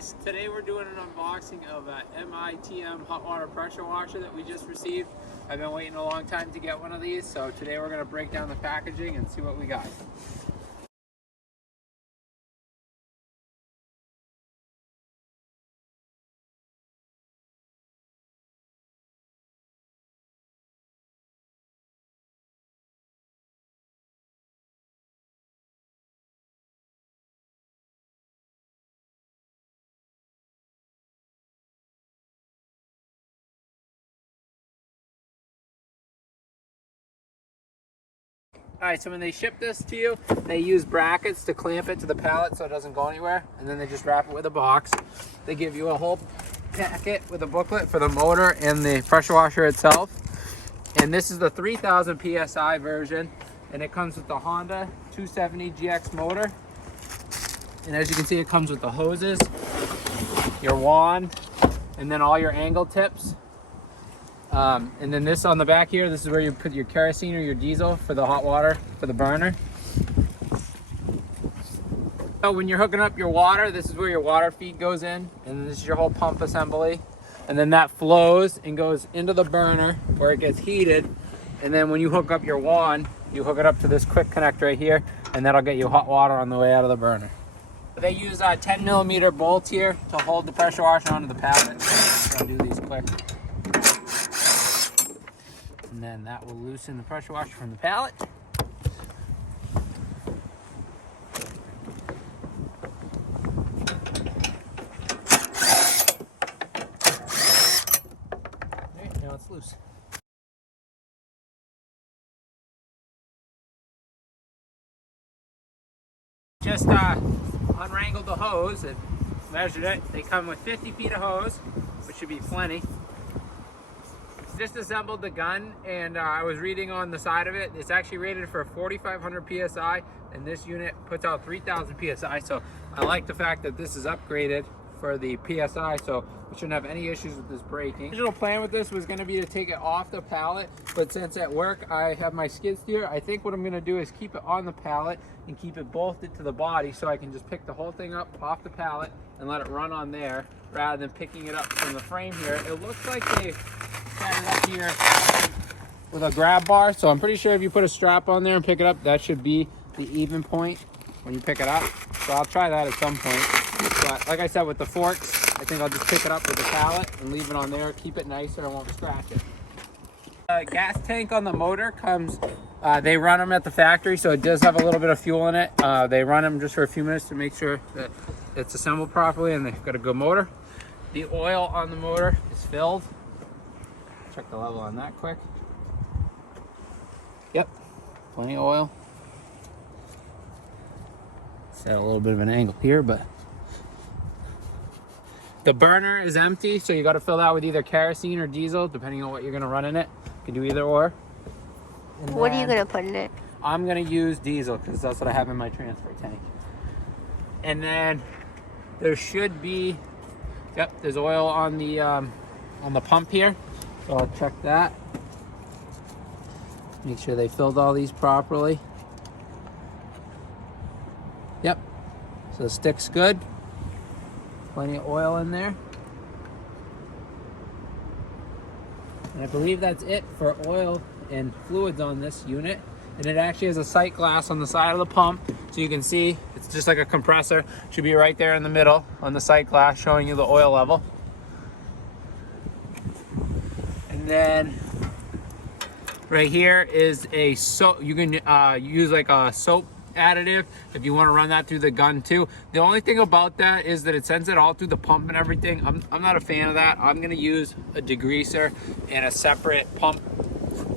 guys, today we're doing an unboxing of a MITM hot water pressure washer that we just received. I've been waiting a long time to get one of these, so today we're going to break down the packaging and see what we got. Alright, so when they ship this to you, they use brackets to clamp it to the pallet so it doesn't go anywhere, and then they just wrap it with a box. They give you a whole packet with a booklet for the motor and the pressure washer itself. And this is the 3000 PSI version, and it comes with the Honda 270 GX motor. And as you can see, it comes with the hoses, your wand, and then all your angle tips. And then this on the back here, this is where you put your kerosene or your diesel for the hot water for the burner. So when you're hooking up your water, this is where your water feed goes in, and this is your whole pump assembly. And then that flows and goes into the burner where it gets heated. And then when you hook up your wand, you hook it up to this quick connect right here, and that'll get you hot water on the way out of the burner. They use 10mm bolts here to hold the pressure washer onto the pallet. I'll do these quick. And then that will loosen the pressure washer from the pallet. Okay, now it's loose. Just unwrangled the hose and measured it. They come with 50 feet of hose, which should be plenty. Disassembled the gun, and I was reading on the side of it, it's actually rated for 4500 PSI, and this unit puts out 3000 PSI, so I like the fact that this is upgraded for the PSI, so we shouldn't have any issues with this braking. The original plan with this was going to be to take it off the pallet, but since at work I have my skid steer, I think what I'm going to do is keep it on the pallet and keep it bolted to the body so I can just pick the whole thing up off the pallet and let it run on there rather than picking it up from the frame here. It looks like they set it up here with a grab bar, so I'm pretty sure if you put a strap on there and pick it up, that should be the even point when you pick it up. So I'll try that at some point. But like I said, with the forks, I think I'll just pick it up with the pallet and leave it on there, keep it nice so I won't scratch it. The gas tank on the motor comes, they run them at the factory, so it does have a little bit of fuel in it. They run them just for a few minutes to make sure that it's assembled properly and they've got a good motor. The oil on the motor is filled. Check the level on that quick. Yep, plenty of oil. Set a little bit of an angle here, but the burner is empty, so you got to fill that with either kerosene or diesel, depending on what you're going to run in it. You can do either or. And what are you going to put in it? I'm going to use diesel because that's what I have in my transfer tank. And then there should be, yep, there's oil on the pump here. So I'll check that. Make sure they filled all these properly. Yep, so the stick's good. Plenty of oil in there. And I believe that's it for oil and fluids on this unit. And it actually has a sight glass on the side of the pump, so you can see it's just like a compressor. Should be right there in the middle on the sight glass showing you the oil level. And then right here is a soap. You can use like a soap additive if you want to run that through the gun too. The only thing about that is that it sends it all through the pump and everything. I'm not a fan of that. I'm going to use a degreaser and a separate pump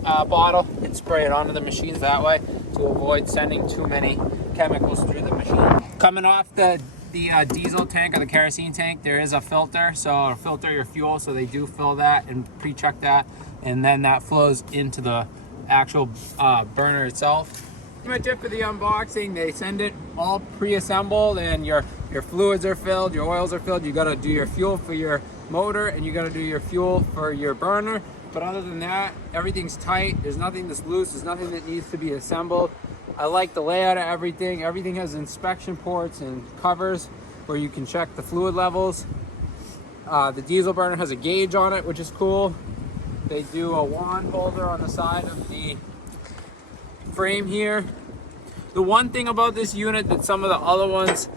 bottle and spray it onto the machines that way to avoid sending too many chemicals through the machine. Coming off the diesel tank or the kerosene tank, there is a filter, so it'll filter your fuel, so they do fill that and pre-check that, and then that flows into the actual burner itself. Pretty much it for the unboxing. They send it all pre-assembled, and your fluids are filled, your oils are filled. You got to do your fuel for your motor, and you got to do your fuel for your burner. But other than that, everything's tight. There's nothing that's loose. There's nothing that needs to be assembled. I like the layout of everything. Everything has inspection ports and covers. where you can check the fluid levels. The diesel burner has a gauge on it, which is cool. They do a wand holder on the side of the frame here. The one thing about this unit that some of the other ones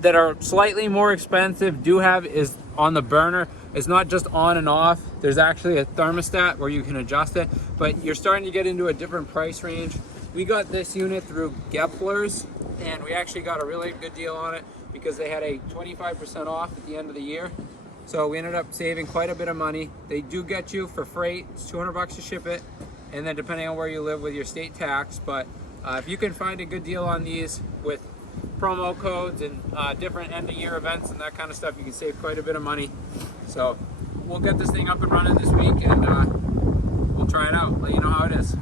that are slightly more expensive do have is on the burner. It's not just on and off. There's actually a thermostat where you can adjust it, but you're starting to get into a different price range. We got this unit through Gepler's, and we actually got a really good deal on it because they had a 25% off at the end of the year. So we ended up saving quite a bit of money. They do get you for freight. It's 200 bucks to ship it, and then depending on where you live with your state tax. But if you can find a good deal on these with promo codes and different end of year events and that kind of stuff, you can save quite a bit of money. So we'll get this thing up and running this week, and we'll try it out, let you know how it is.